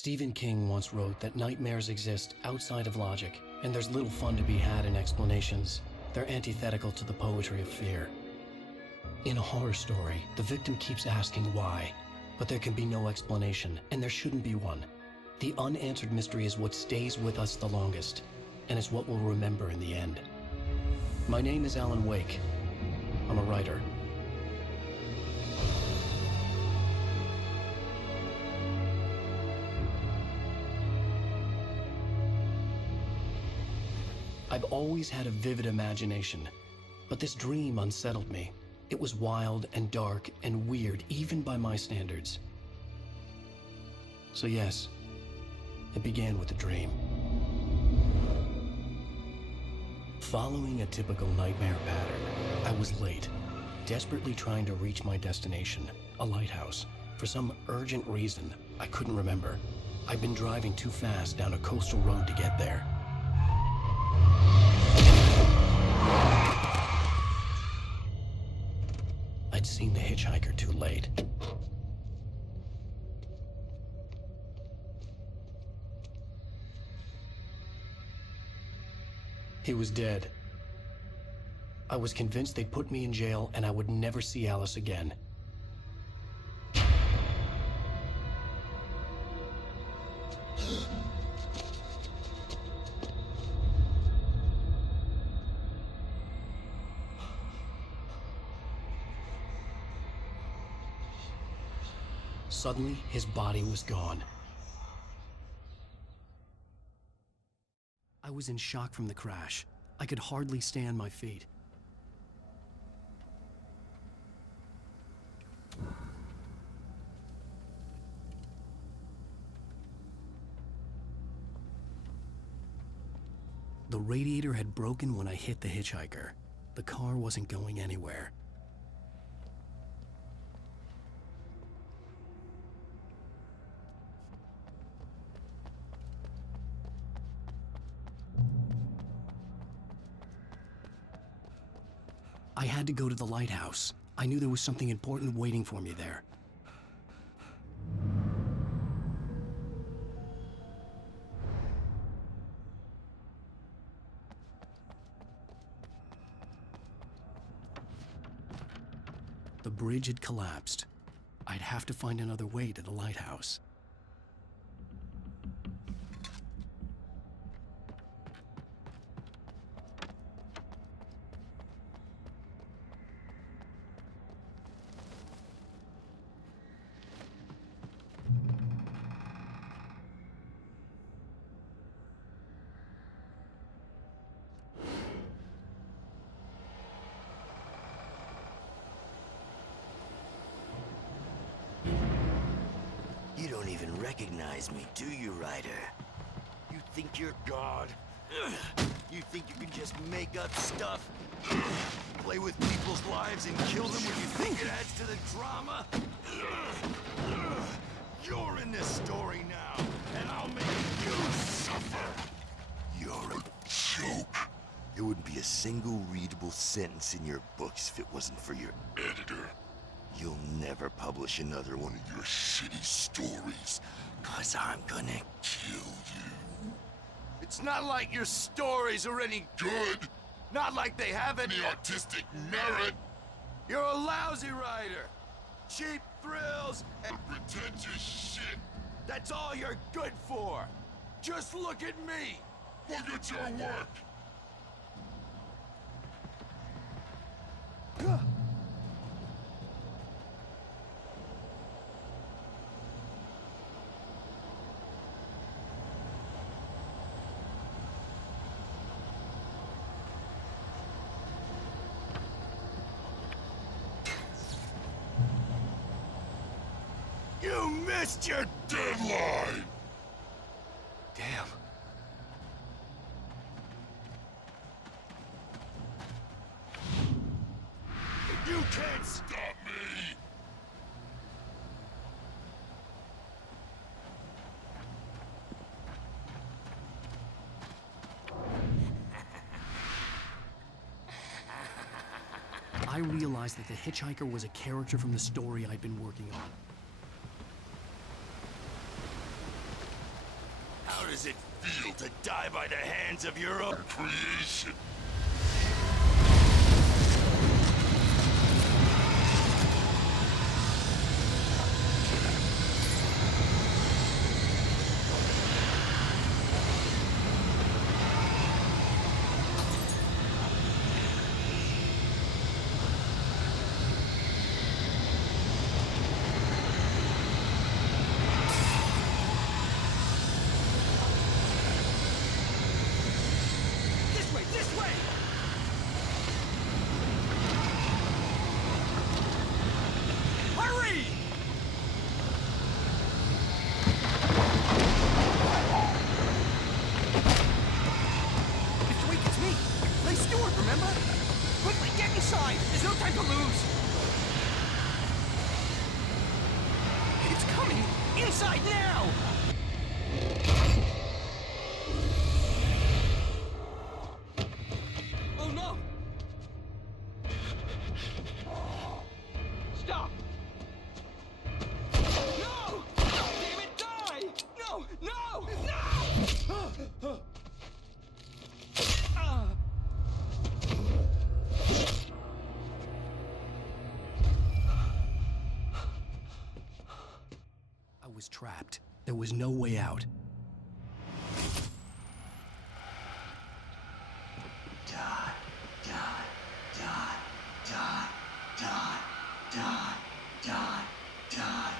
Stephen King once wrote that nightmares exist outside of logic, and there's little fun to be had in explanations. They're antithetical to the poetry of fear. In a horror story, the victim keeps asking why, but there can be no explanation, and there shouldn't be one. The unanswered mystery is what stays with us the longest, and is what we'll remember in the end. My name is Alan Wake. I'm a writer. I've always had a vivid imagination, but this dream unsettled me. It was wild and dark and weird, even by my standards. So yes, it began with a dream. Following a typical nightmare pattern, I was late, desperately trying to reach my destination, a lighthouse. For some urgent reason, I couldn't remember. I'd been driving too fast down a coastal road to get there. I'd seen the hitchhiker too late. He was dead. I was convinced they'd put me in jail and I would never see Alice again. Suddenly, his body was gone. I was in shock from the crash. I could hardly stay on my feet. The radiator had broken when I hit the hitchhiker. The car wasn't going anywhere. I had to go to the lighthouse. I knew there was something important waiting for me there. The bridge had collapsed. I'd have to find another way to the lighthouse. You don't even recognize me, do you, Ryder? You think you're God? You think you can just make up stuff? Play with people's lives and kill them when you think it adds to the drama? You're in this story now, and I'll make you suffer! You're a joke. There wouldn't be a single readable sentence in your books if it wasn't for your editor. You'll never publish another one of your shitty stories, 'cause I'm gonna kill you. It's not like your stories are any good. Not like they have any artistic merit. You're a lousy writer. Cheap thrills and pretentious shit. That's all you're good for. Just look at me. Look at your work. You missed your deadline! Damn. You can't stop me! I realized that the hitchhiker was a character from the story I'd been working on. does it feel to die by the hands of your own creation? There's no time to lose! It's coming! Inside now! Oh no! Stop! No! Damn it, die! No! No! No! I was trapped. There was no way out. Die, die, die, die, die, die, die, die.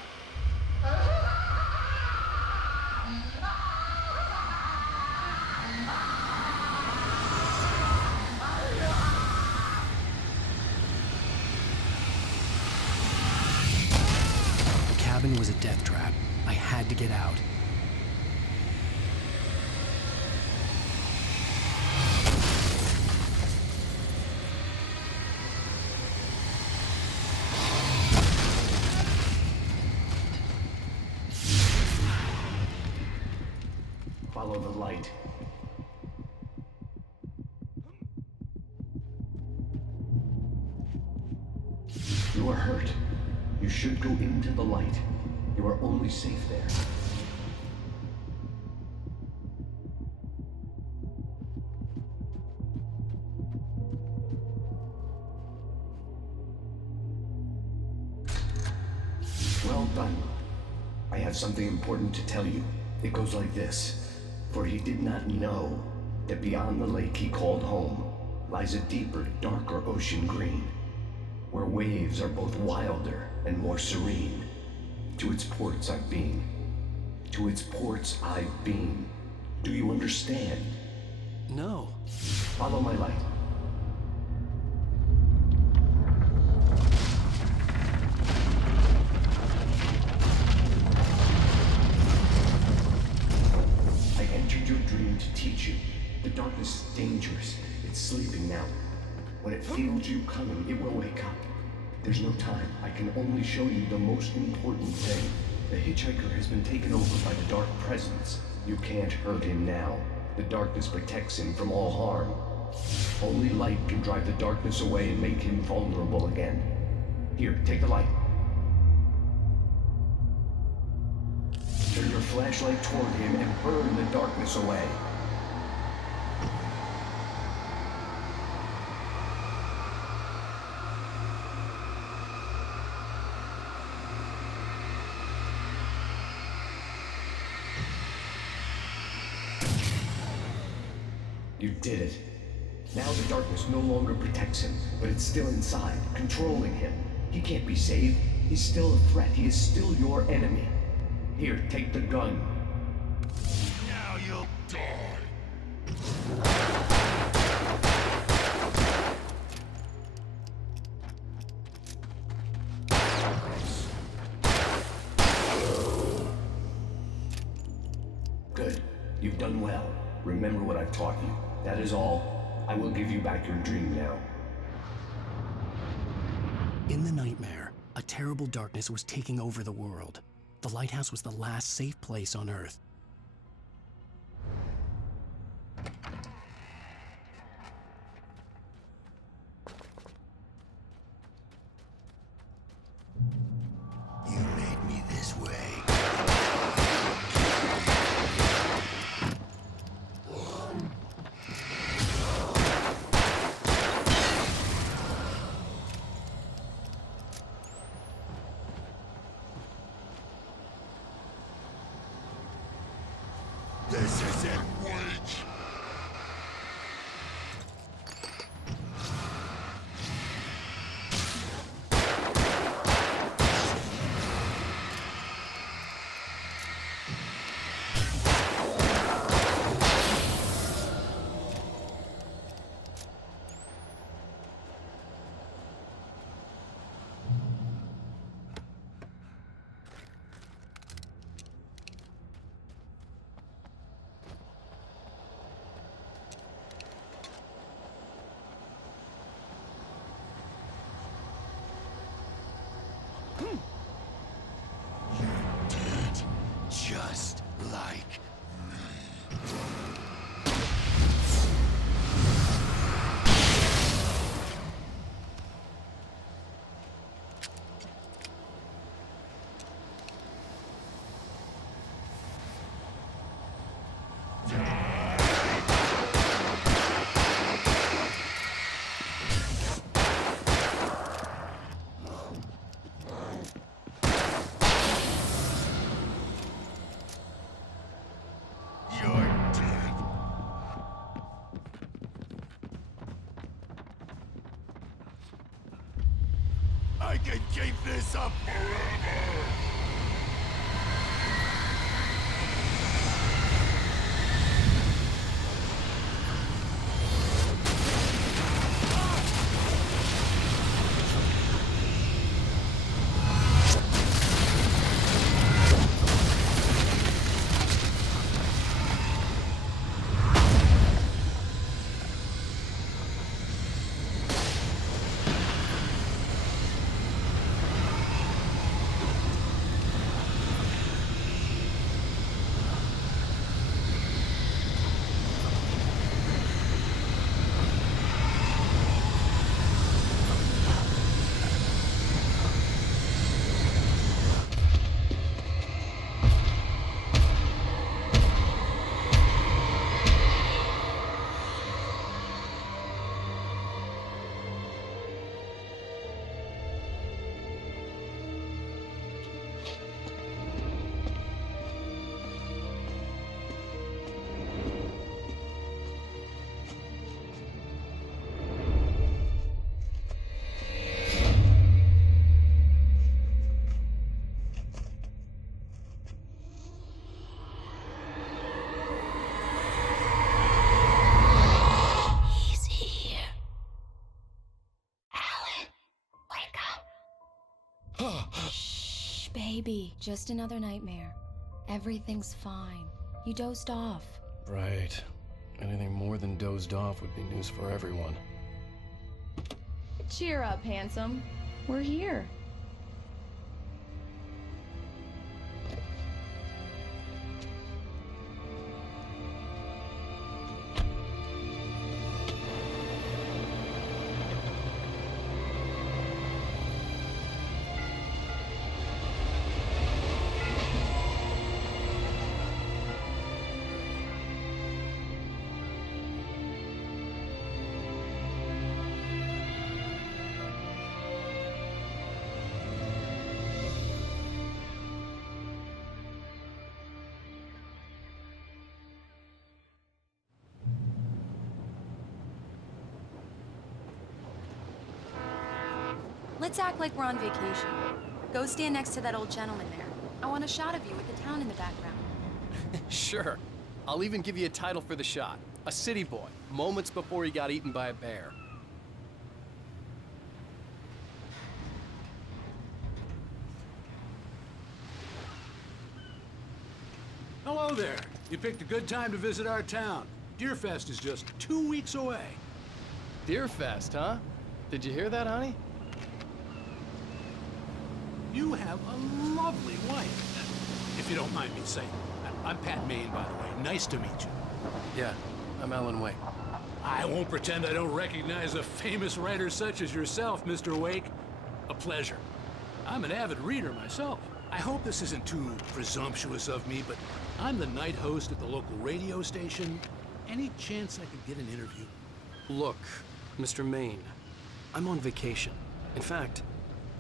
The cabin was a death trap. I had to get out. Follow the light. You are hurt. You should go into the light. You are only safe there. Well done. I have something important to tell you. It goes like this. For he did not know that beyond the lake he called home lies a deeper, darker ocean green, where waves are both wilder and more serene. To its ports I've been. To its ports I've been. Do you understand? No. Follow my light. I entered your dream to teach you. The darkness is dangerous. It's sleeping now. When it feels you coming, it will wake up. There's no time. I can only show you the most important thing. The hitchhiker has been taken over by the dark presence. You can't hurt him now. The darkness protects him from all harm. Only light can drive the darkness away and make him vulnerable again. Here, take the light. Turn your flashlight toward him and burn the darkness away. You did it. Now the darkness no longer protects him, but it's still inside, controlling him. He can't be saved. He's still a threat. He is still your enemy. Here, take the gun. Now you'll die. Good. You've done well. Remember what I've taught you. That is all. I will give you back your dream now. In the nightmare, a terrible darkness was taking over the world. The lighthouse was the last safe place on Earth. You made me this way. I can keep this up forever! Shh, baby. Just another nightmare. Everything's fine. You dozed off. Right. Anything more than dozed off would be news for everyone. Cheer up, handsome. We're here. Let's act like we're on vacation. Go stand next to that old gentleman there. I want a shot of you with the town in the background. Sure. I'll even give you a title for the shot. A city boy, moments before he got eaten by a bear. Hello there. You picked a good time to visit our town. Deerfest is just 2 weeks away. Deerfest, huh? Did you hear that, honey? You have a lovely wife, if you don't mind me saying. I'm Pat Maine, by the way. Nice to meet you. Yeah, I'm Alan Wake. I won't pretend I don't recognize a famous writer such as yourself, Mr. Wake. A pleasure. I'm an avid reader myself. I hope this isn't too presumptuous of me, but I'm the night host at the local radio station. Any chance I could get an interview? Look, Mr. Maine, I'm on vacation. In fact,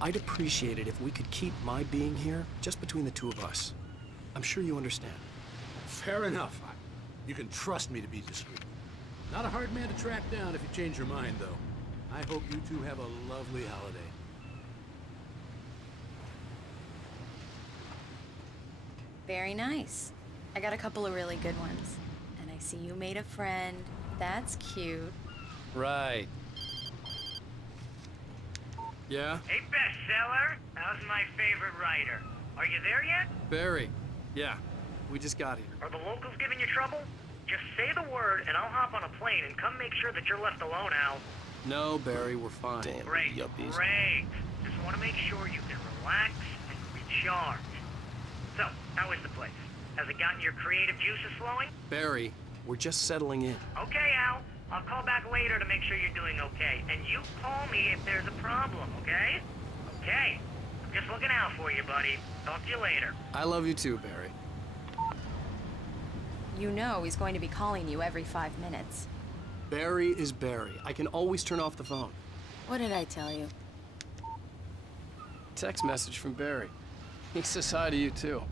I'd appreciate it if we could keep my being here just between the two of us. I'm sure you understand. Fair enough. You can trust me to be discreet. Not a hard man to track down if you change your mind, though. I hope you two have a lovely holiday. Very nice. I got a couple of really good ones. And I see you made a friend. That's cute. Right. Yeah? Hey, bestseller. How's my favorite writer? Are you there yet? Barry. Yeah, we just got here. Are the locals giving you trouble? Just say the word, and I'll hop on a plane and come make sure that you're left alone, Al. No, Barry, we're fine. Damn Great, yuppies. great. Just want to make sure you can relax and recharge. So, how is the place? Has it gotten your creative juices flowing? Barry, we're just settling in. Okay, Al. I'll call back later to make sure you're doing okay. And you call me if there's a problem, okay? Okay. I'm just looking out for you, buddy. Talk to you later. I love you too, Barry. You know he's going to be calling you every 5 minutes. Barry is Barry. I can always turn off the phone. What did I tell you? Text message from Barry. He says hi to you too.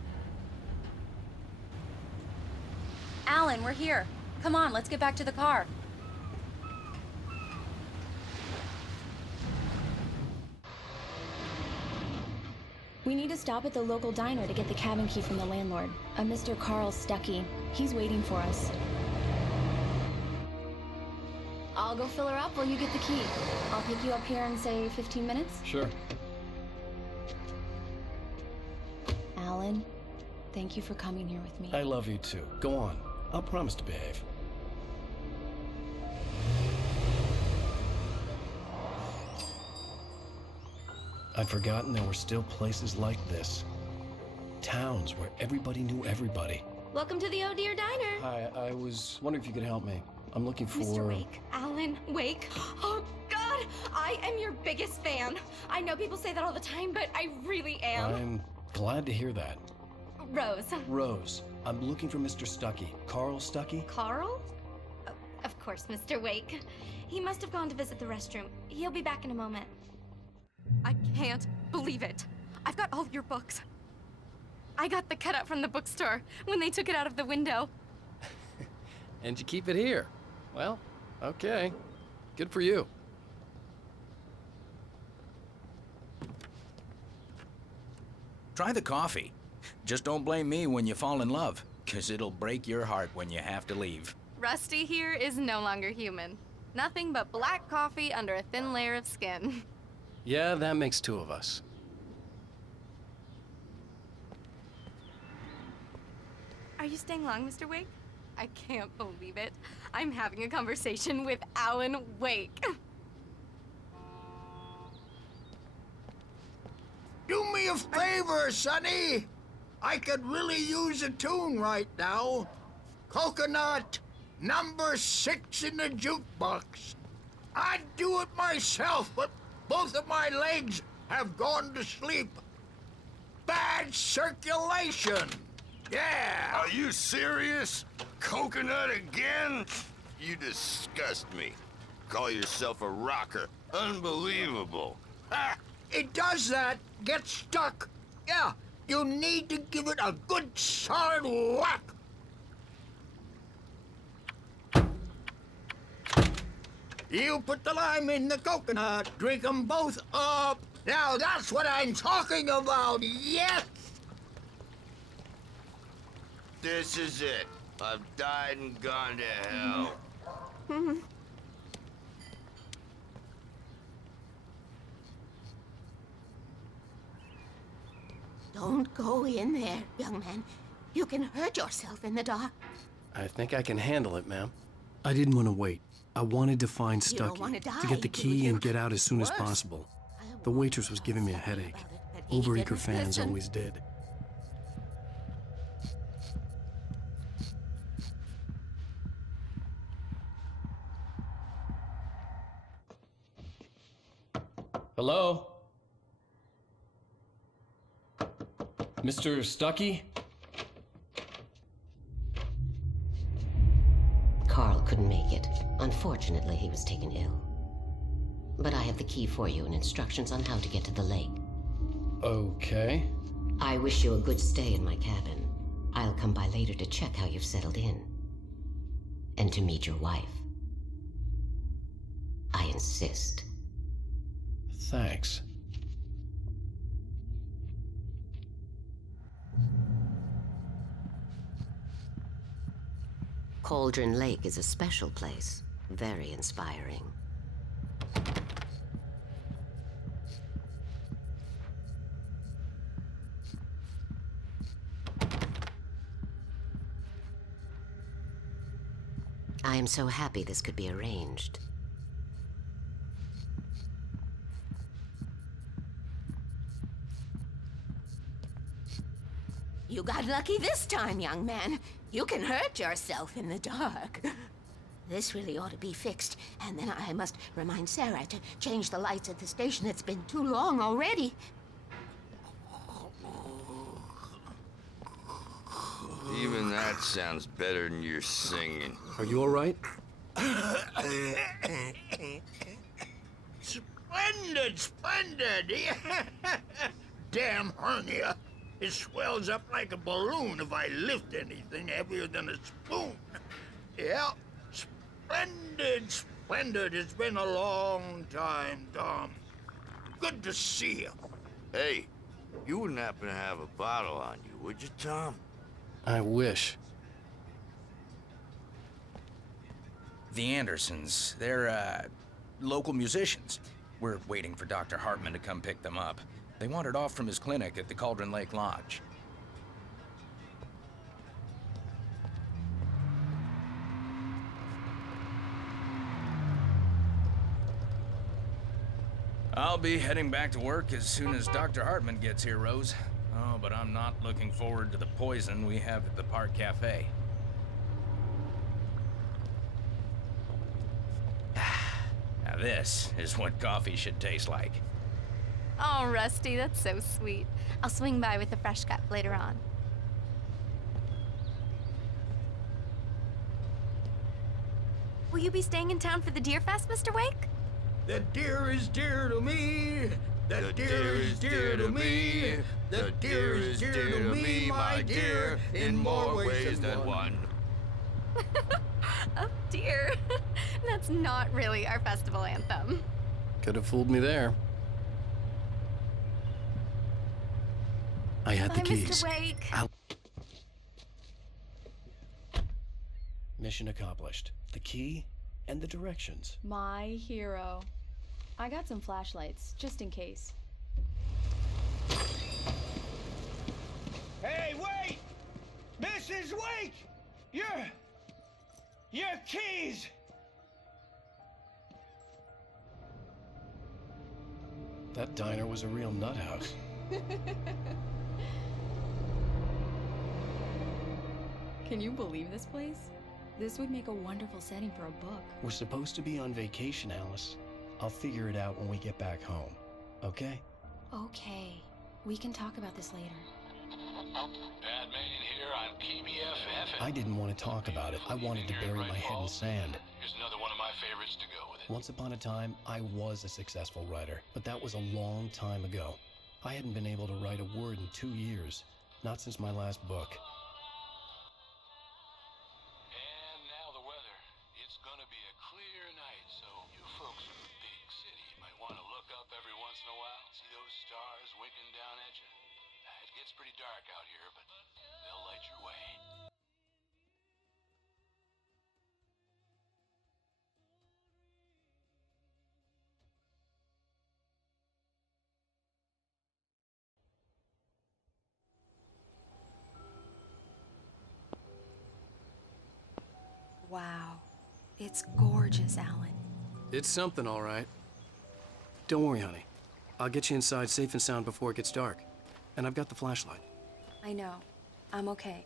Alan, we're here. Come on, let's get back to the car. We need to stop at the local diner to get the cabin key from the landlord, a Mr. Carl Stuckey. He's waiting for us. I'll go fill her up while you get the key. I'll pick you up here in, say, 15 minutes? Sure. Alan, thank you for coming here with me. I love you too. Go on. I'll promise to behave. I'd forgotten there were still places like this. Towns where everybody knew everybody. Welcome to the Oh Dear Diner. Hi, I was wondering if you could help me. I'm looking for... Mr. Wake. Alan Wake. Oh, God! I am your biggest fan. I know people say that all the time, but I really am. I'm glad to hear that. Rose. Rose, I'm looking for Mr. Stuckey. Carl Stuckey? Carl? Oh, of course, Mr. Wake. He must have gone to visit the restroom. He'll be back in a moment. I can't believe it. I've got all your books. I got the cutout from the bookstore when they took it out of the window. And you keep it here. Well, okay. Good for you. Try the coffee. Just don't blame me when you fall in love, 'cause it'll break your heart when you have to leave. Rusty here is no longer human. Nothing but black coffee under a thin layer of skin. Yeah, that makes two of us. Are you staying long, Mr. Wake? I can't believe it. I'm having a conversation with Alan Wake. Do me a favor, Sonny. I could really use a tune right now. Coconut, number 6 in the jukebox. I'd do it myself, but both of my legs have gone to sleep. Bad circulation. Yeah. Are you serious? Coconut again? You disgust me. Call yourself a rocker. Unbelievable. Ha! It does that. Get stuck. Yeah, you need to give it a good solid whack. You put the lime in the coconut. Drink them both up. Now that's what I'm talking about. Yes. This is it. I've died and gone to hell. Don't go in there, young man. You can hurt yourself in the dark. I think I can handle it, ma'am. I didn't want to wait. I wanted to find You don't Stuckey, wanna to die, get the do key you? and get out as soon as Worse. possible. The waitress was giving me a headache. But he Overeager didn't fans listen. always did. Hello? Mr. Stuckey? Carl couldn't make it. Unfortunately, he was taken ill. But I have the key for you and instructions on how to get to the lake. Okay. I wish you a good stay in my cabin. I'll come by later to check how you've settled in. And to meet your wife. I insist. Thanks. Cauldron Lake is a special place. Very inspiring. I am so happy this could be arranged. You got lucky this time, young man. You can hurt yourself in the dark. This really ought to be fixed, and then I must remind Sarah to change the lights at the station. It's been too long already. Even that sounds better than your singing. Are you all right? Splendid, splendid. Damn hernia. It swells up like a balloon if I lift anything heavier than a spoon. Yeah, splendid, splendid. It's been a long time, Tom. Good to see you. Hey, You wouldn't happen to have a bottle on you, would you, Tom? I wish. The Andersons, they're, local musicians. We're waiting for Dr. Hartman to come pick them up. They wandered off from his clinic at the Cauldron Lake Lodge. I'll be heading back to work as soon as Dr. Hartman gets here, Rose. Oh, but I'm not looking forward to the poison we have at the Park Cafe. Now this is what coffee should taste like. Oh, Rusty, that's so sweet. I'll swing by with a fresh cup later on. Will you be staying in town for the Deer Fest, Mr. Wake? The deer is dear to me. The deer is dear to me. The deer is dear to me, my dear, in more ways than one. Oh, dear. That's not really our festival anthem. Could have fooled me there. I had the Bye, keys. Mr. Wake. Mission accomplished. The key and the directions. My hero. I got some flashlights, just in case. Hey, wait! Mrs. Wake! Your keys! That diner was a real nut house. Can you believe this place? This would make a wonderful setting for a book. We're supposed to be on vacation, Alice. I'll figure it out when we get back home. Okay? Okay. We can talk about this later. Bad Main here on PBFF. I didn't want to talk about it. I wanted to bury my head in sand. Here's another one of my favorites to go with it. Once upon a time, I was a successful writer, but that was a long time ago. I hadn't been able to write a word in 2 years. Not since my last book. And now the weather. It's gonna be a clear night, so you folks in the big city might want to look up every once in a while. See those stars winking down at you? It gets pretty dark out here, but they'll light your way. Wow. It's gorgeous, Alan. It's something, all right. Don't worry, honey. I'll get you inside safe and sound before it gets dark. And I've got the flashlight. I know. I'm okay.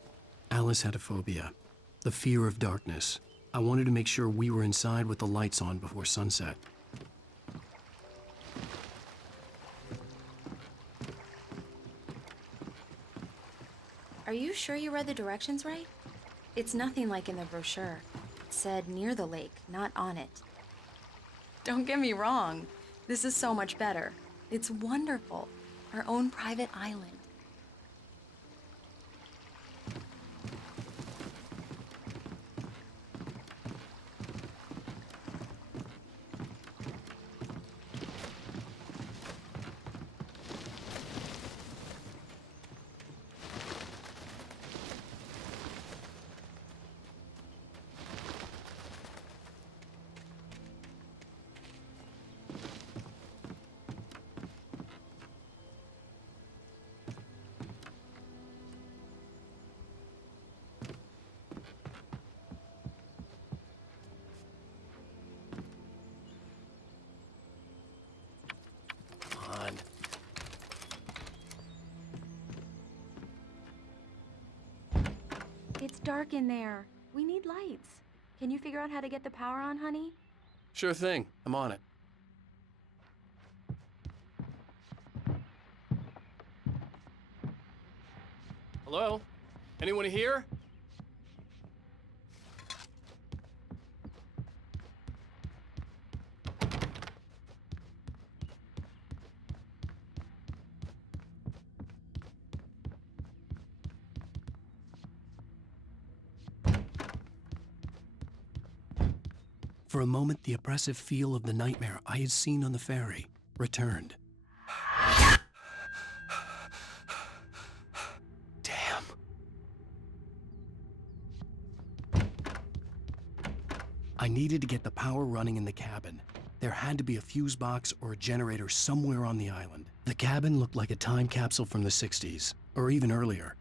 Alice had a phobia. The fear of darkness. I wanted to make sure we were inside with the lights on before sunset. Are you sure you read the directions right? It's nothing like in the brochure. It said near the lake, not on it. Don't get me wrong. This is so much better. It's wonderful. Our own private island. It's dark in there. We need lights. Can you figure out how to get the power on, honey? Sure thing. I'm on it. Hello? Anyone here? For a moment, the oppressive feel of the nightmare I had seen on the ferry returned. I needed to get the power running in the cabin. There had to be a fuse box or a generator somewhere on the island. The cabin looked like a time capsule from the 60s, or even earlier.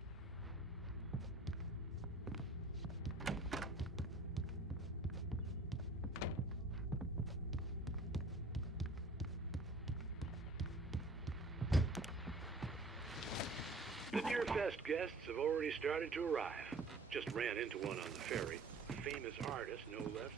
The Deerfest guests have already started to arrive. Just ran into one on the ferry. A famous artist, no less.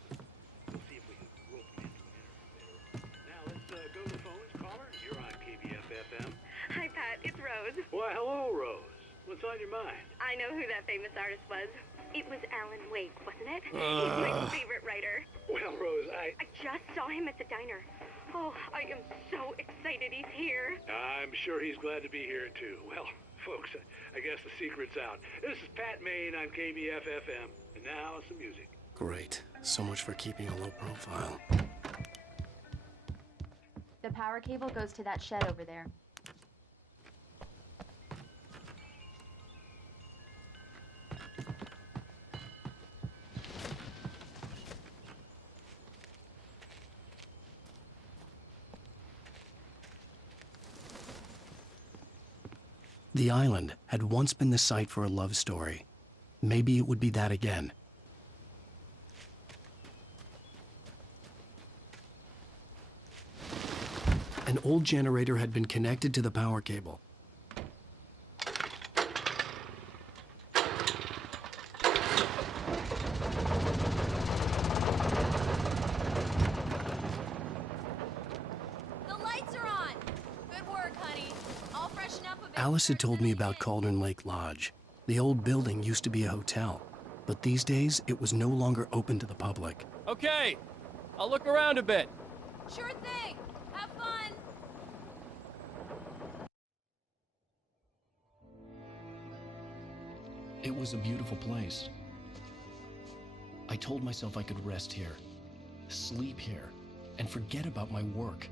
We'll see if we can rope him into an interview later. Now let's go to the phones. Caller, you're on KBF-FM. Hi, Pat. It's Rose. Why, hello, Rose. What's on your mind? I know who that famous artist was. It was Alan Wake, wasn't it? He's my favorite writer. Well, Rose, I just saw him at the diner. Oh, I am so excited he's here. I'm sure he's glad to be here, too. Well, folks, I guess the secret's out. This is Pat Maine on KBF-FM. And now, some music. Great. So much for keeping a low profile. The power cable goes to that shed over there. The island had once been the site for a love story. Maybe it would be that again. An old generator had been connected to the power cable. The lights are on! Good work, honey. I'll freshen up a bit. Alice had told me about Cauldron Lake Lodge. The old building used to be a hotel, but these days it was no longer open to the public. Okay, I'll look around a bit. Sure thing. Have fun. It was a beautiful place. I told myself I could rest here, sleep here, and forget about my work.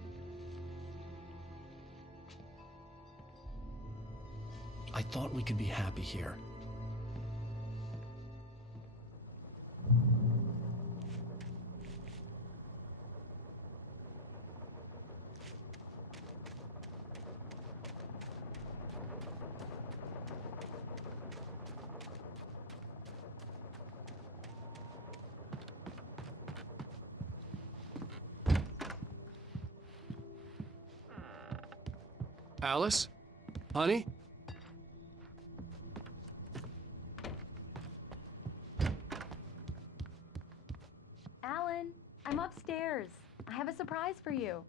I thought we could be happy here. Alice? Honey? Alan, I'm upstairs. I have a surprise for you.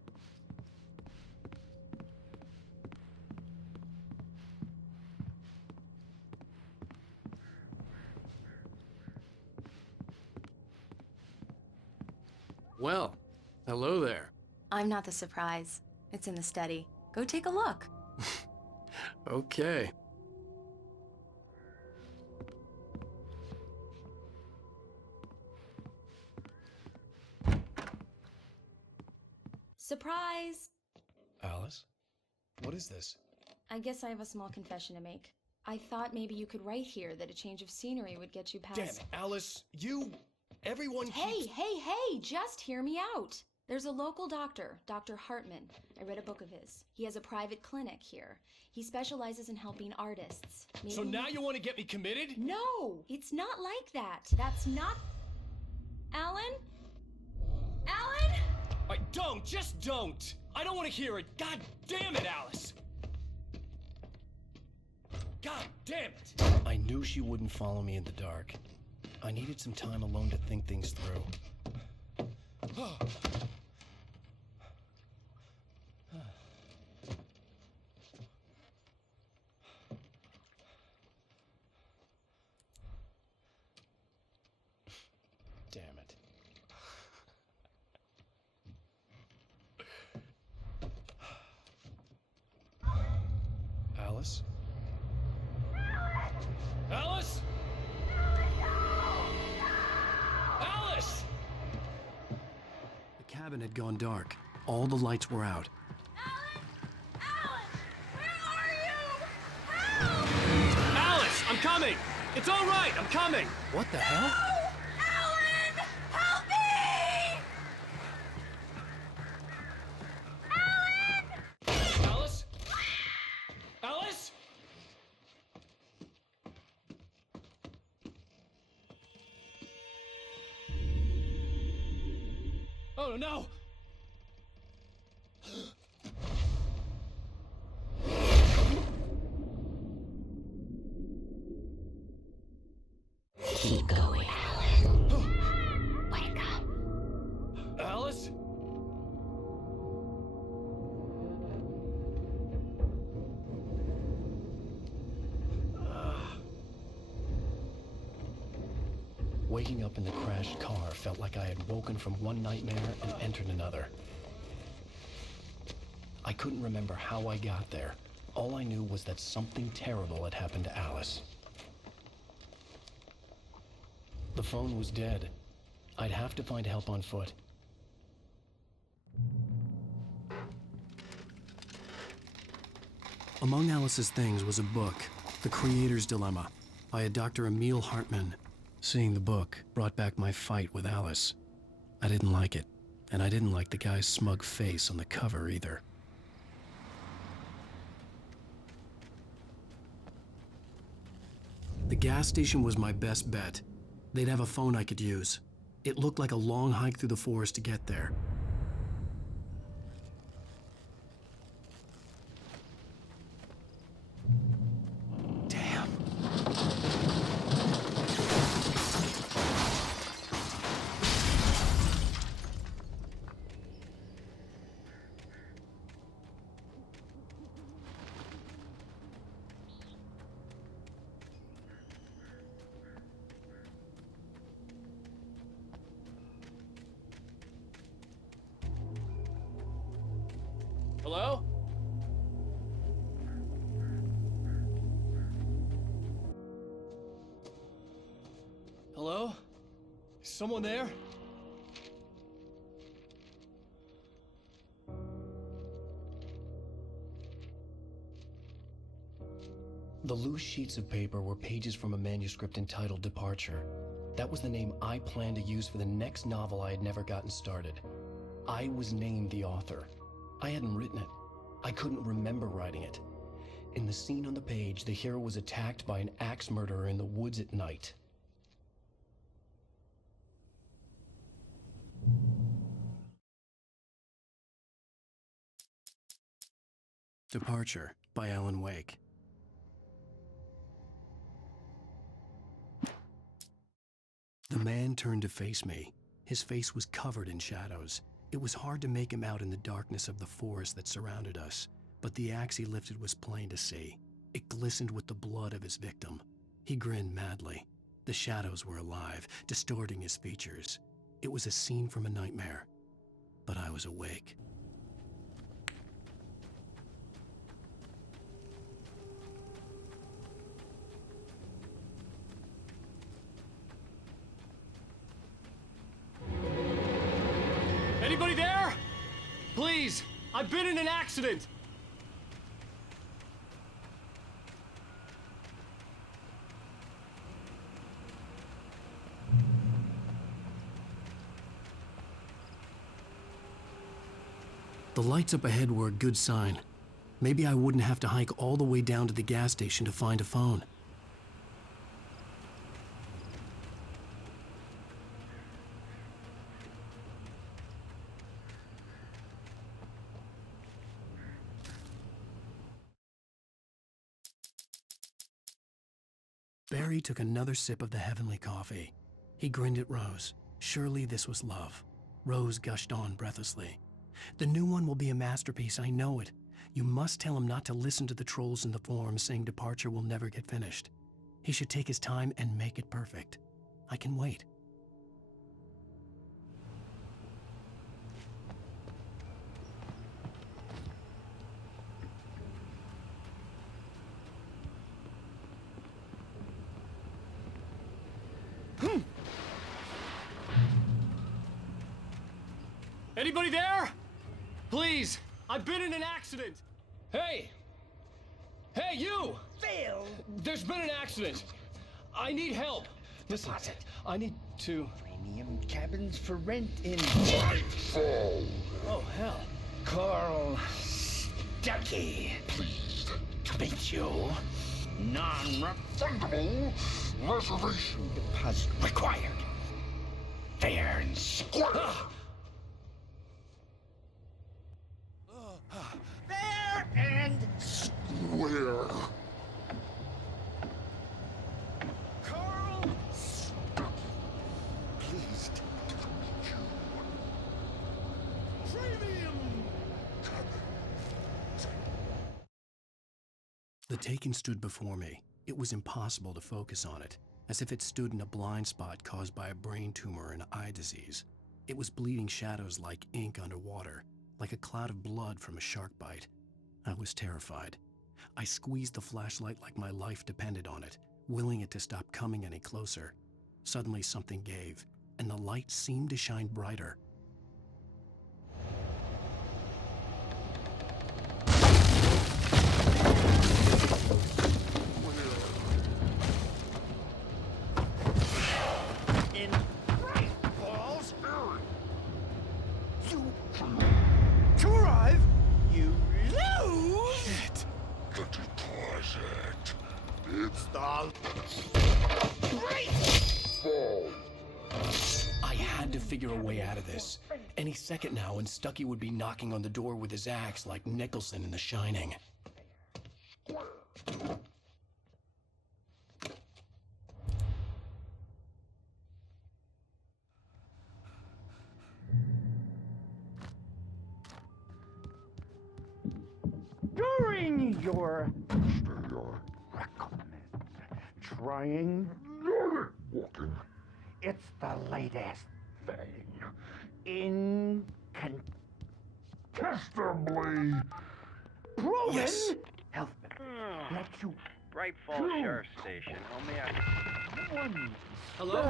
Well, hello there. I'm not the surprise. It's in the study. Go take a look. Okay. Surprise! Alice? What is this? I guess I have a small confession to make. I thought maybe you could write here that a change of scenery would get you past... Damn it, Alice! Everyone keeps... Hey, just hear me out! There's a local doctor, Dr. Hartman. I read a book of his. He has a private clinic here. He specializes in helping artists. So now you want to get me committed? No! It's not like that. That's not... Alan? Alan? Just don't! I don't want to hear it! God damn it, Alice! God damn it! I knew she wouldn't follow me in the dark. I needed some time alone to think things through. Damn it. Alice? Alice? Alice! The cabin had gone dark. All the lights were out. Alice, I'm coming! It's all right, I'm coming! What the hell? Alan! Help me! Oh, no! Keep going. Wake up. Alice? Waking up in the crashed car felt like I had woken from one nightmare and entered another. I couldn't remember how I got there. All I knew was that something terrible had happened to Alice. The phone was dead. I'd have to find help on foot. Among Alice's things was a book, The Creator's Dilemma, by a Dr. Emil Hartmann. Seeing the book brought back my fight with Alice. I didn't like it, and I didn't like the guy's smug face on the cover either. The gas station was my best bet. They'd have a phone I could use. It looked like a long hike through the forest to get there. Damn. Hello? Hello? Is someone there? The loose sheets of paper were pages from a manuscript entitled Departure. That was the name I planned to use for the next novel I had never gotten started. I was named the author. I hadn't written it. I couldn't remember writing it. In the scene on the page, the hero was attacked by an axe murderer in the woods at night. Departure by Alan Wake. The man turned to face me. His face was covered in shadows. It was hard to make him out in the darkness of the forest that surrounded us, but the axe he lifted was plain to see. It glistened with the blood of his victim. He grinned madly. The shadows were alive, distorting his features. It was a scene from a nightmare, but I was awake. Anybody there? Please, I've been in an accident. The lights up ahead were a good sign. Maybe I wouldn't have to hike all the way down to the gas station to find a phone. Barry took another sip of the heavenly coffee. He grinned at Rose. Surely this was love. Rose gushed on breathlessly. The new one will be a masterpiece, I know it. You must tell him not to listen to the trolls in the forums saying Departure will never get finished. He should take his time and make it perfect. I can wait. Anybody there? Please, I've been in an accident. Hey! Hey, you! Phil! There's been an accident. I need help. Listen, I need to... Premium cabins for rent in... Oh, hell. Carl Stuckey. Pleased to meet you. Non-refundable reservation deposit required. Fair and square. The Taken stood before me. It was impossible to focus on it, as if it stood in a blind spot caused by a brain tumor and eye disease. It was bleeding shadows like ink underwater, like a cloud of blood from a shark bite. I was terrified. I squeezed the flashlight like my life depended on it, willing it to stop coming any closer. Suddenly something gave, and the light seemed to shine brighter. In bright balls, you drive, you lose. Shit. The deposit. It's the Great fall. I had to figure a way out of this. Any second now, and Stucky would be knocking on the door with his axe like Nicholson in The Shining. During your recommend trying Walking. it's the latest thing incontestably proven Yes. health let you Bright Falls Sheriff Station. How may I... Hello?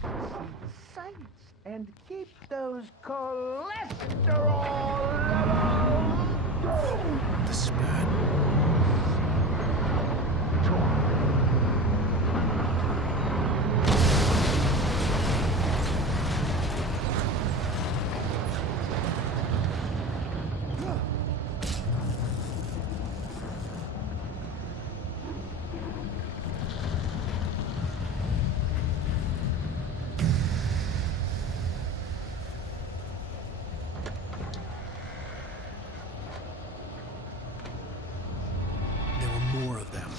see the sights and keep those cholesterol levels down. The spat. There were more of them.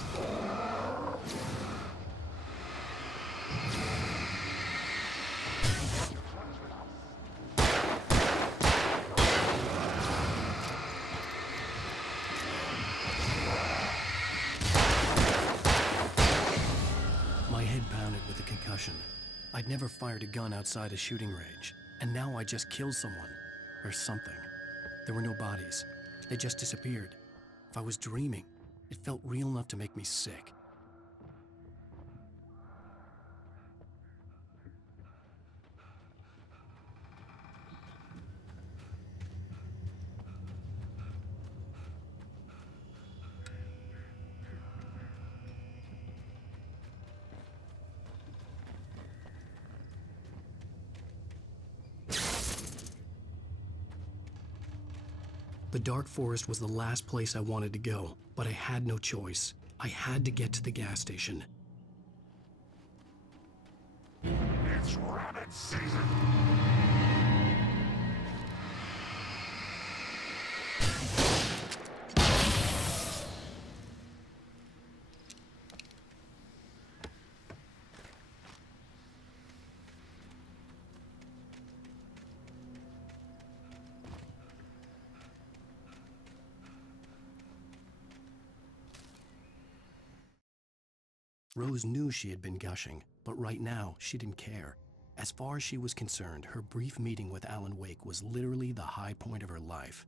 My head pounded with a concussion. I'd never fired a gun outside a shooting range, and now I just killed someone. Or something. There were no bodies. They just disappeared. If I was dreaming, it felt real enough to make me sick. The dark forest was the last place I wanted to go, but I had no choice. I had to get to the gas station. It's rabbit season. Rose knew she had been gushing, but right now, she didn't care. As far as she was concerned, her brief meeting with Alan Wake was literally the high point of her life.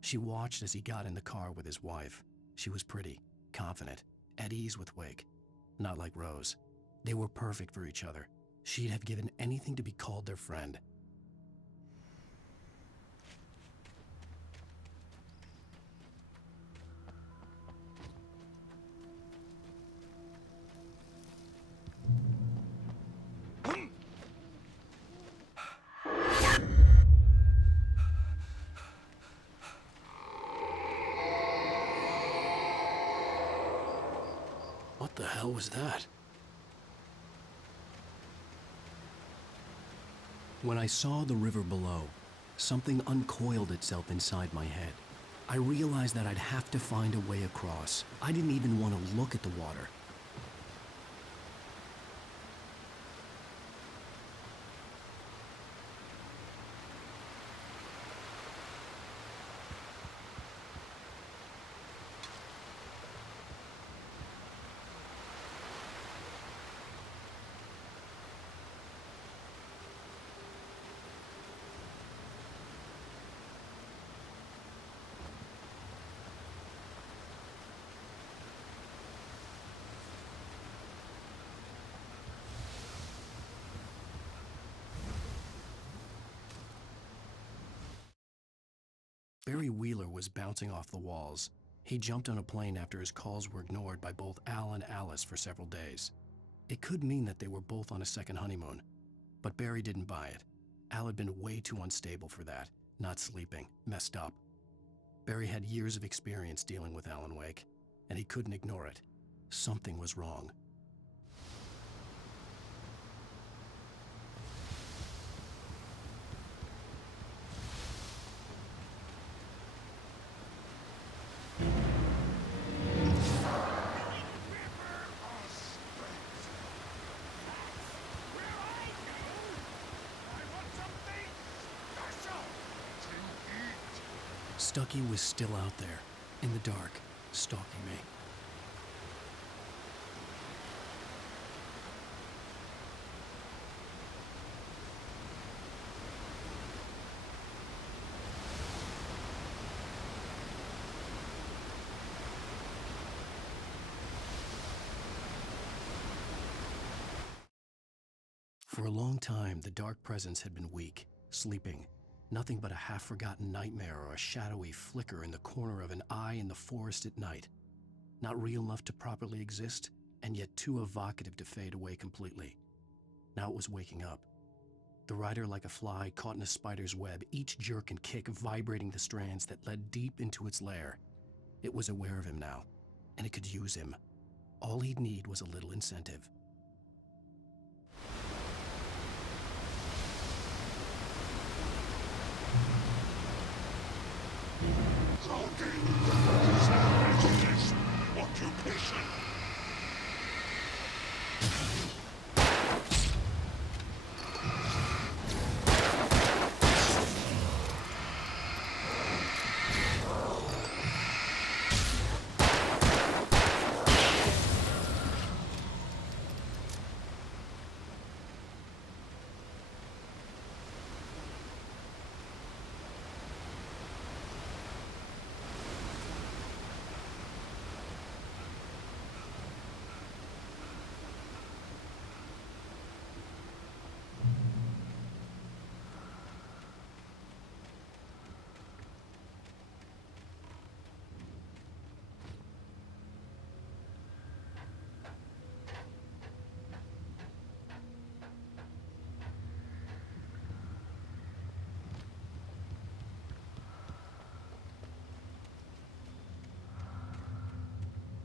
She watched as he got in the car with his wife. She was pretty, confident, at ease with Wake. Not like Rose. They were perfect for each other. She'd have given anything to be called their friend. What the hell was that? When I saw the river below, something uncoiled itself inside my head. I realized that I'd have to find a way across. I didn't even want to look at the water. Barry Wheeler was bouncing off the walls. He jumped on a plane after his calls were ignored by both Al and Alice for several days. It could mean that they were both on a second honeymoon, but Barry didn't buy it. Al had been way too unstable for that, not sleeping, messed up. Barry had years of experience dealing with Alan Wake, and he couldn't ignore it. Something was wrong. Stucky was still out there, in the dark, stalking me. For a long time, the dark presence had been weak, sleeping. Nothing but a half-forgotten nightmare or a shadowy flicker in the corner of an eye in the forest at night. Not real enough to properly exist, and yet too evocative to fade away completely. Now it was waking up. The rider like a fly caught in a spider's web, each jerk and kick vibrating the strands that led deep into its lair. It was aware of him now, and it could use him. All he'd need was a little incentive. Occupation.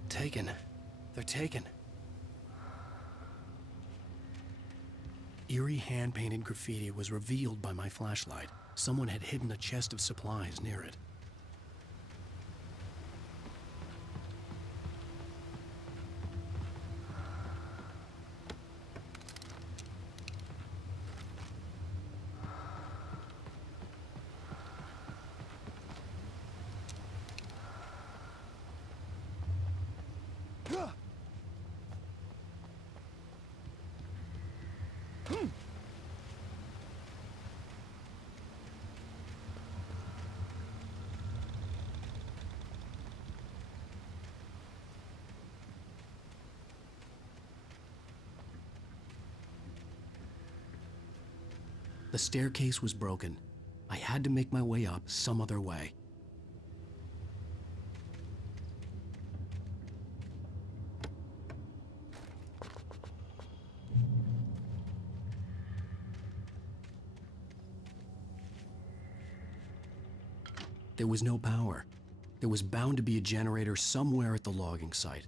Taken. They're taken. Eerie hand-painted graffiti was revealed by my flashlight. Someone had hidden a chest of supplies near it. The staircase was broken. I had to make my way up some other way. There was no power. There was bound to be a generator somewhere at the logging site.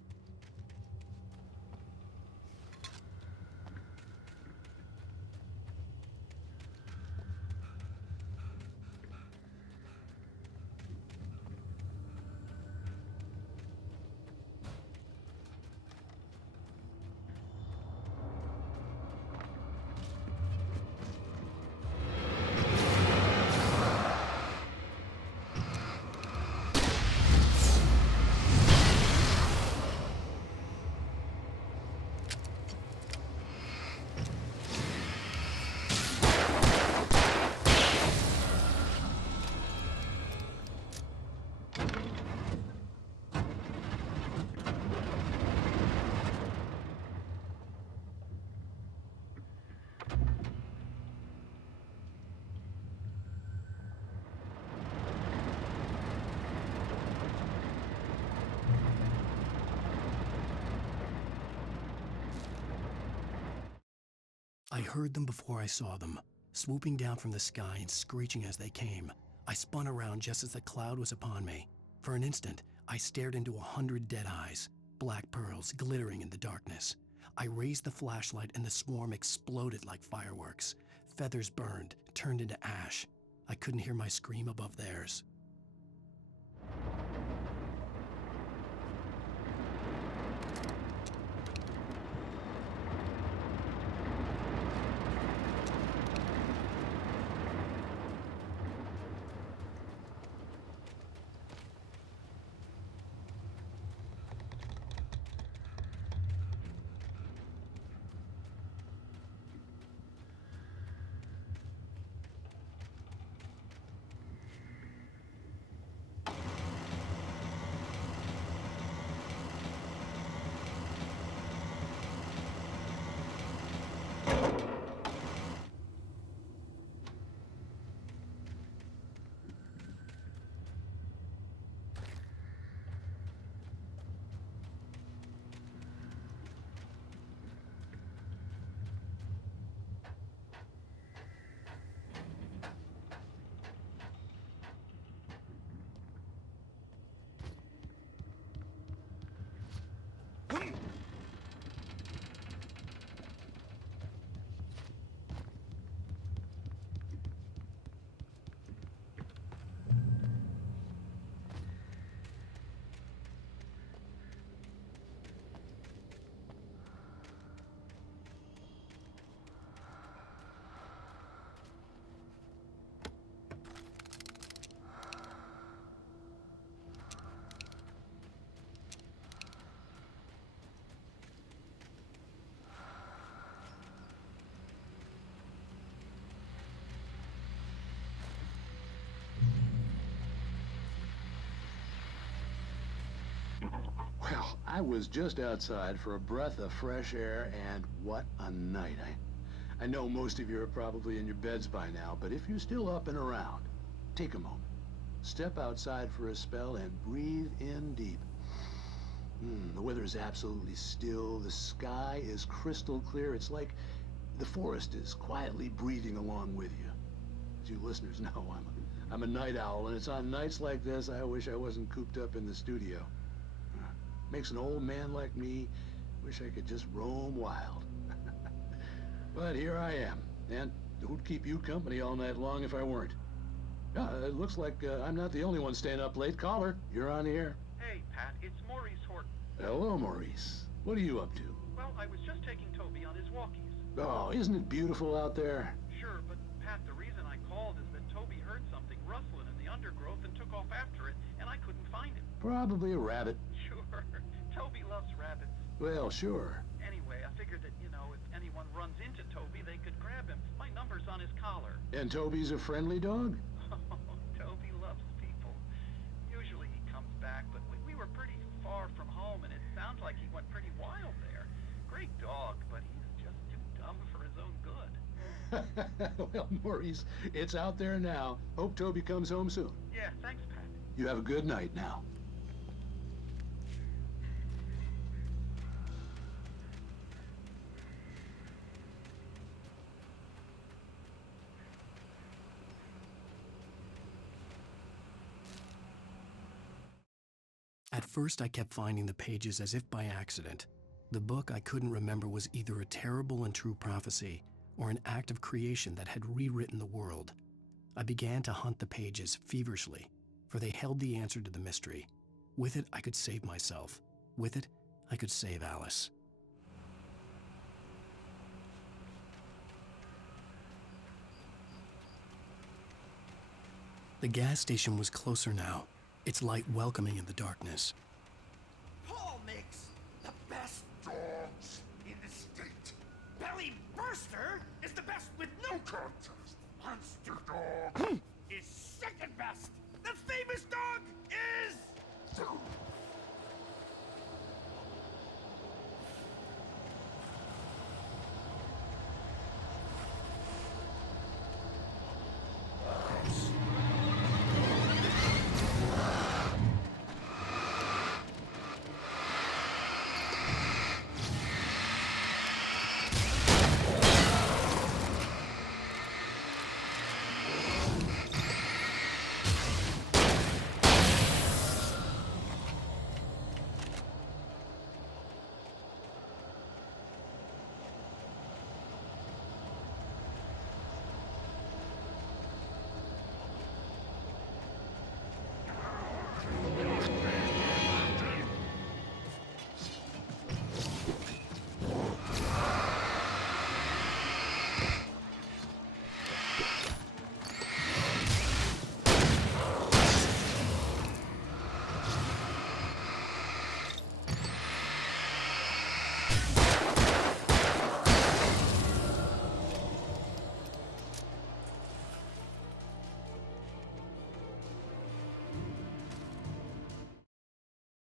I heard them before I saw them, swooping down from the sky and screeching as they came. I spun around just as the cloud was upon me. For an instant, I stared into 100 dead eyes, black pearls glittering in the darkness. I raised the flashlight and the swarm exploded like fireworks. Feathers burned, turned into ash. I couldn't hear my scream above theirs. Well, I was just outside for a breath of fresh air, and what a night. I know most of you are probably in your beds by now, but if you're still up and around, take a moment. Step outside for a spell and breathe in deep. The weather is absolutely still. The sky is crystal clear. It's like the forest is quietly breathing along with you. As you listeners know, I'm a night owl, and it's on nights like this I wish I wasn't cooped up in the studio. Makes an old man like me wish I could just roam wild. But here I am, and who'd keep you company all night long if I weren't? It looks like I'm not the only one staying up late. Caller, you're on the air. Hey, Pat, it's Maurice Horton. Hello, Maurice. What are you up to? Well, I was just taking Toby on his walkies. Oh, isn't it beautiful out there? Sure, but Pat, the reason I called is that Toby heard something rustling in the undergrowth and took off after it, and I couldn't find it. Probably a rabbit. Sure. Toby loves rabbits. Well, sure. Anyway, I figured that, if anyone runs into Toby, they could grab him. My number's on his collar. And Toby's a friendly dog? Oh, Toby loves people. Usually he comes back, but we were pretty far from home, and it sounds like he went pretty wild there. Great dog, but he's just too dumb for his own good. Well, Maurice, it's out there now. Hope Toby comes home soon. Yeah, thanks, Pat. You have a good night now. At first, I kept finding the pages as if by accident. The book I couldn't remember was either a terrible and true prophecy or an act of creation that had rewritten the world. I began to hunt the pages feverishly, for they held the answer to the mystery. With it, I could save myself. With it, I could save Alice. The gas station was closer now, its light welcoming in the darkness. Paul makes the best dogs in the state. Belly Burster is the best with no contest. Monster Dog is second best. The famous dog is...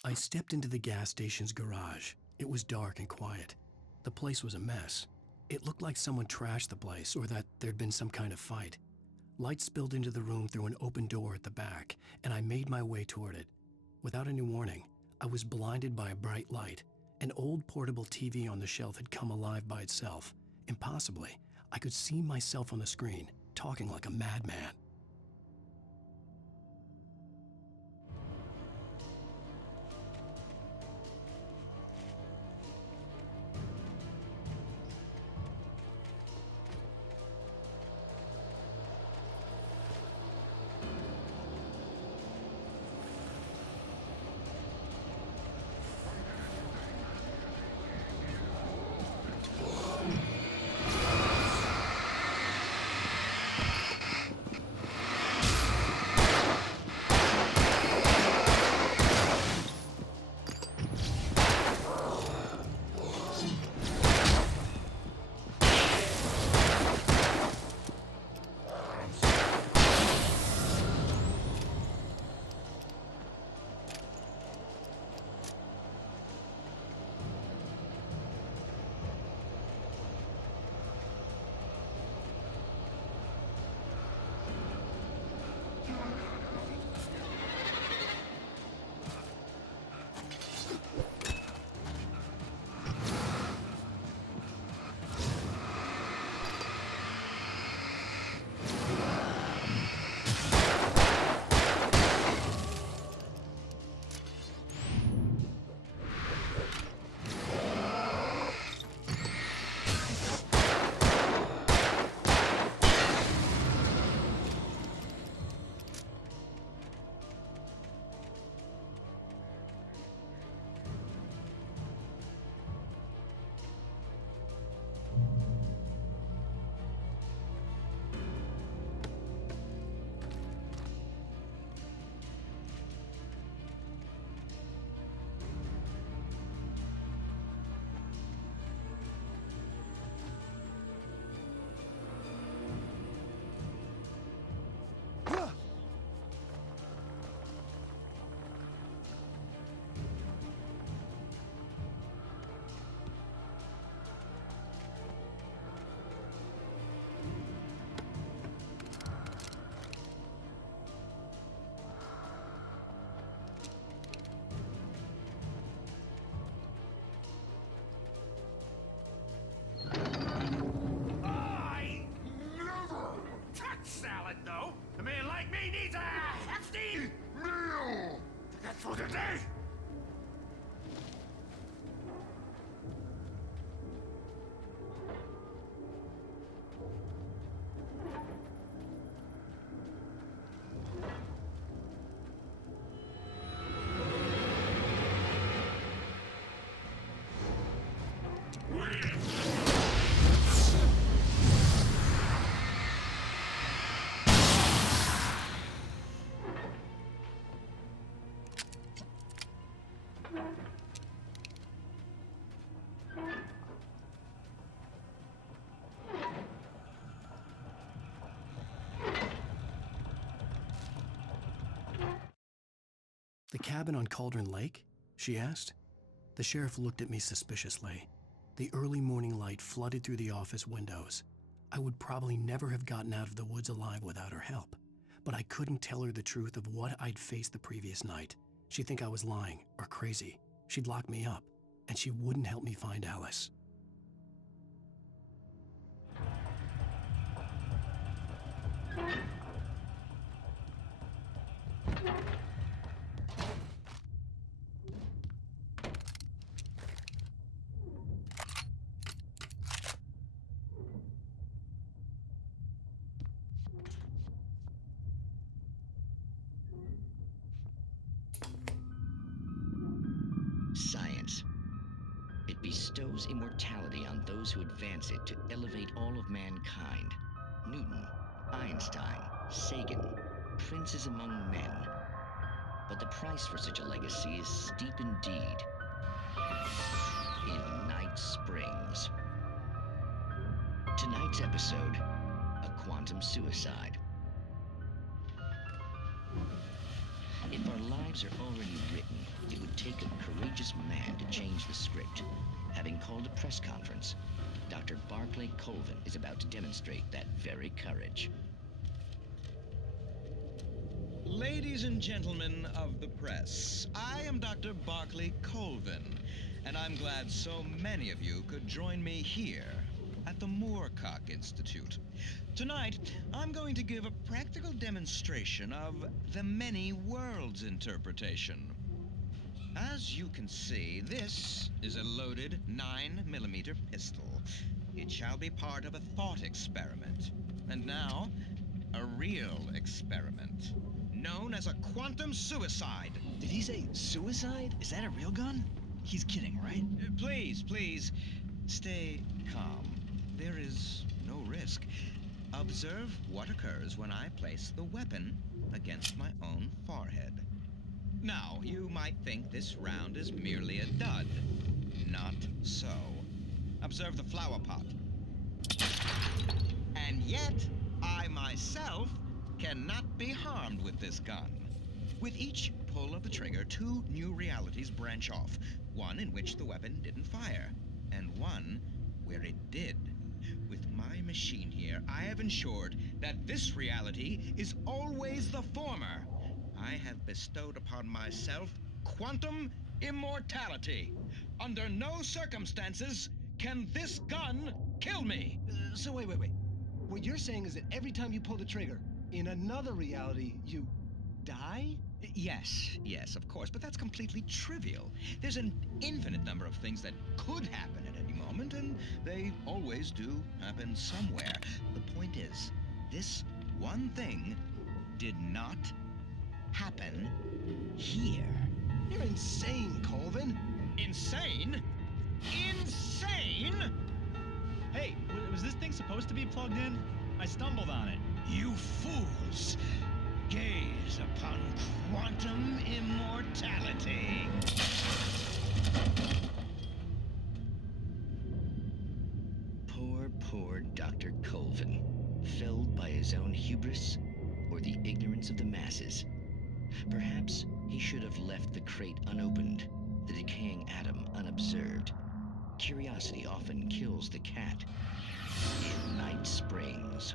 I stepped into the gas station's garage. It was dark and quiet. The place was a mess. It looked like someone trashed the place or that there'd been some kind of fight. Light spilled into the room through an open door at the back, and I made my way toward it. Without any warning, I was blinded by a bright light. An old portable TV on the shelf had come alive by itself. Impossibly, I could see myself on the screen, talking like a madman. Salad, though. A man like me needs a hefty meal to get through the day. The cabin on Cauldron Lake? She asked. The sheriff looked at me suspiciously. The early morning light flooded through the office windows. I would probably never have gotten out of the woods alive without her help, but I couldn't tell her the truth of what I'd faced the previous night. She'd think I was lying or crazy. She'd lock me up, and she wouldn't help me find Alice. Science. It bestows immortality on those who advance it to elevate all of mankind. Newton, Einstein, Sagan, princes among men. But the price for such a legacy is steep indeed. In Night Springs. Tonight's episode, a quantum suicide. If our lives are already written, It would take a courageous man to change the script. Having called a press conference, Dr. Barclay Colvin is about to demonstrate that very courage. Ladies and gentlemen of the press, I am Dr. Barclay Colvin, and I'm glad so many of you could join me here at the Moorcock Institute. Tonight, I'm going to give a practical demonstration of the many worlds interpretation. As you can see, this is a loaded 9mm pistol. It shall be part of a thought experiment. And now, a real experiment, known as a quantum suicide. Did he say suicide? Is that a real gun? He's kidding, right? Please, stay calm. There is no risk. Observe what occurs when I place the weapon against my own forehead. Now, you might think this round is merely a dud. Not so. Observe the flower pot. And yet, I myself cannot be harmed with this gun. With each pull of the trigger, 2 new realities branch off. One in which the weapon didn't fire, and one where it did. With my machine here, I have ensured that this reality is always the former. I have bestowed upon myself quantum immortality. Under no circumstances can this gun kill me. So wait. What you're saying is that every time you pull the trigger, in another reality, you die? Yes, of course, but that's completely trivial. There's an infinite number of things that could happen at any moment, and they always do happen somewhere. The point is, this one thing did not happen here. You're insane, Colvin. Insane? Insane? Hey, was this thing supposed to be plugged in? I stumbled on it. You fools! Gaze upon quantum immortality. Poor Dr. Colvin, felled by his own hubris or the ignorance of the masses. Perhaps he should have left the crate unopened, the decaying atom unobserved. Curiosity often kills the cat. In Night Springs.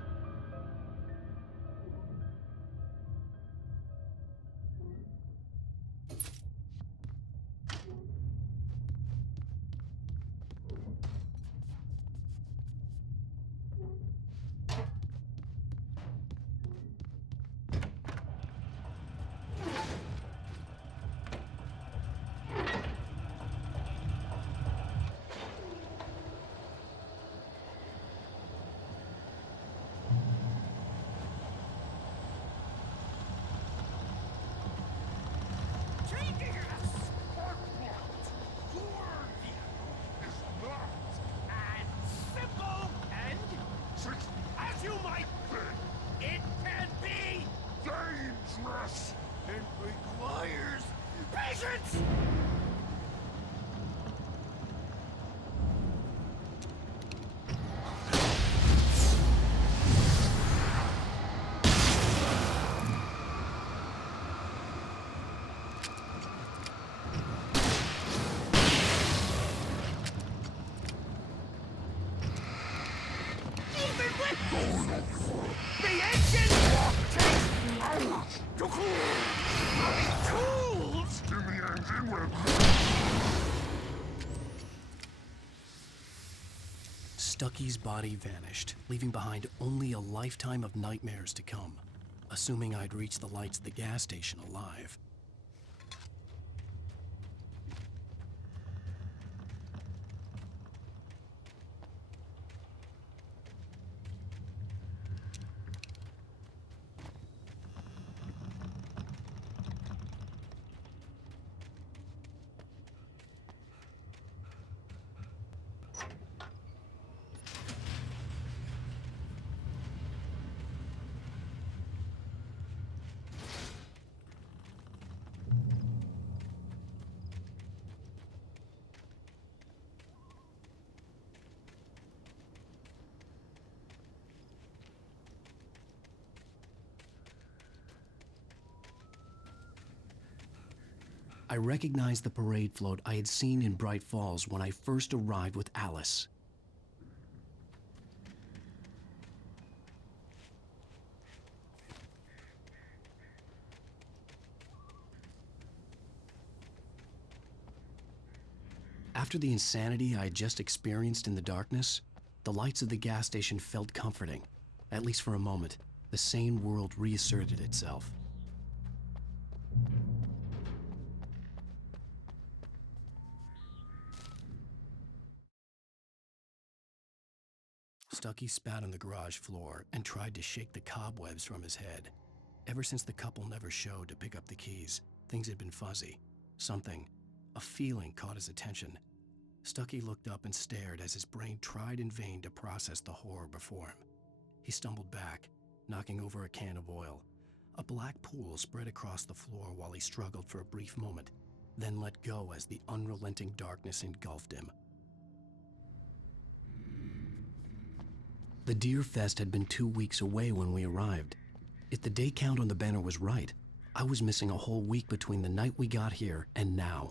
Stucky's body vanished, leaving behind only a lifetime of nightmares to come, assuming I'd reach the lights at the gas station alive. I recognized the parade float I had seen in Bright Falls when I first arrived with Alice. After the insanity I had just experienced in the darkness, the lights of the gas station felt comforting. At least for a moment, the sane world reasserted itself. Stucky spat on the garage floor and tried to shake the cobwebs from his head. Ever since the couple never showed to pick up the keys, things had been fuzzy. Something, a feeling, caught his attention. Stucky looked up and stared as his brain tried in vain to process the horror before him. He stumbled back, knocking over a can of oil. A black pool spread across the floor while he struggled for a brief moment, then let go as the unrelenting darkness engulfed him. The Deer Fest had been 2 weeks away when we arrived. If the day count on the banner was right, I was missing a whole week between the night we got here and now.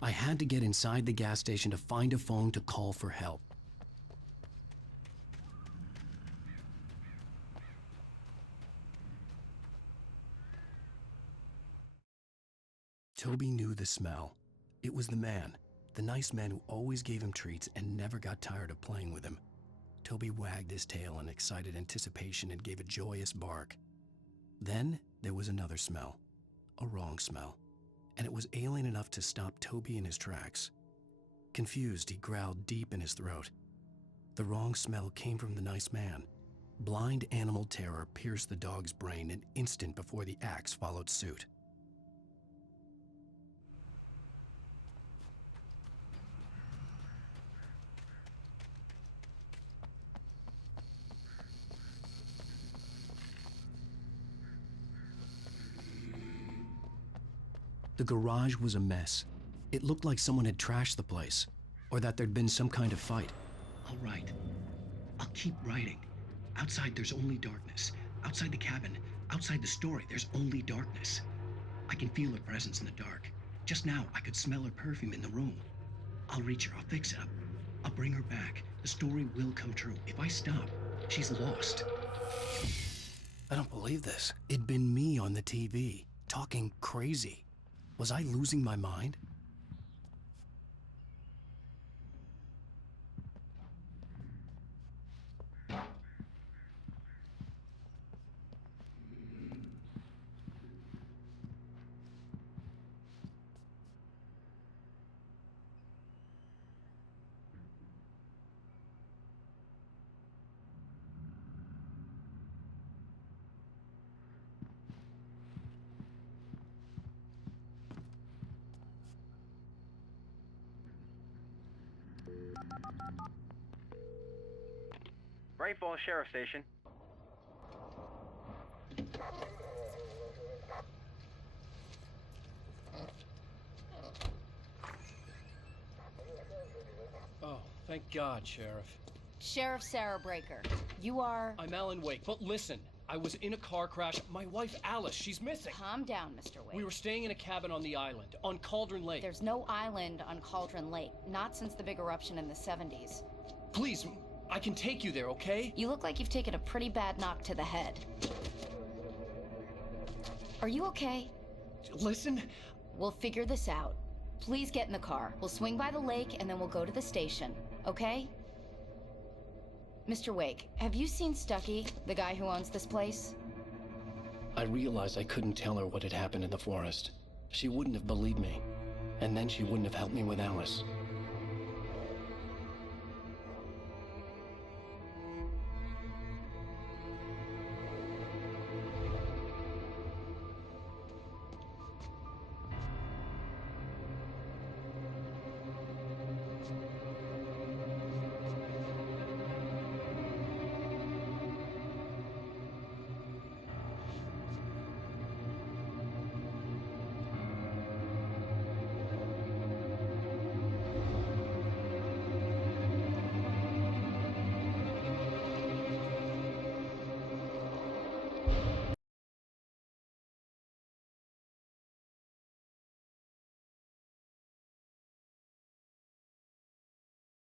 I had to get inside the gas station to find a phone to call for help. Toby knew the smell. It was the man, the nice man who always gave him treats and never got tired of playing with him. Toby wagged his tail in excited anticipation and gave a joyous bark. Then there was another smell, a wrong smell, and it was alien enough to stop Toby in his tracks. Confused, he growled deep in his throat. The wrong smell came from the nice man. Blind animal terror pierced the dog's brain an instant before the axe followed suit. The garage was a mess. It looked like someone had trashed the place, or that there'd been some kind of fight. I'll write. I'll keep writing. Outside, there's only darkness. Outside the cabin, outside the story, there's only darkness. I can feel her presence in the dark. Just now, I could smell her perfume in the room. I'll reach her. I'll fix it up. I'll bring her back. The story will come true. If I stop, she's lost. I don't believe this. It'd been me on the TV, talking crazy. Was I losing my mind? Bright Falls Sheriff Station. Oh, thank God, Sheriff. Sheriff Sarah Breaker. You are... I'm Alan Wake, but listen. I was in a car crash. My wife, Alice, she's missing. Calm down, Mr. Wake. We were staying in a cabin on the island, on Cauldron Lake. There's no island on Cauldron Lake, not since the big eruption in the 70s. Please, I can take you there, okay? You look like you've taken a pretty bad knock to the head. Are you okay? Listen. We'll figure this out. Please get in the car. We'll swing by the lake and then we'll go to the station, okay? Mr. Wake, have you seen Stucky, the guy who owns this place? I realized I couldn't tell her what had happened in the forest. She wouldn't have believed me. And then she wouldn't have helped me with Alice.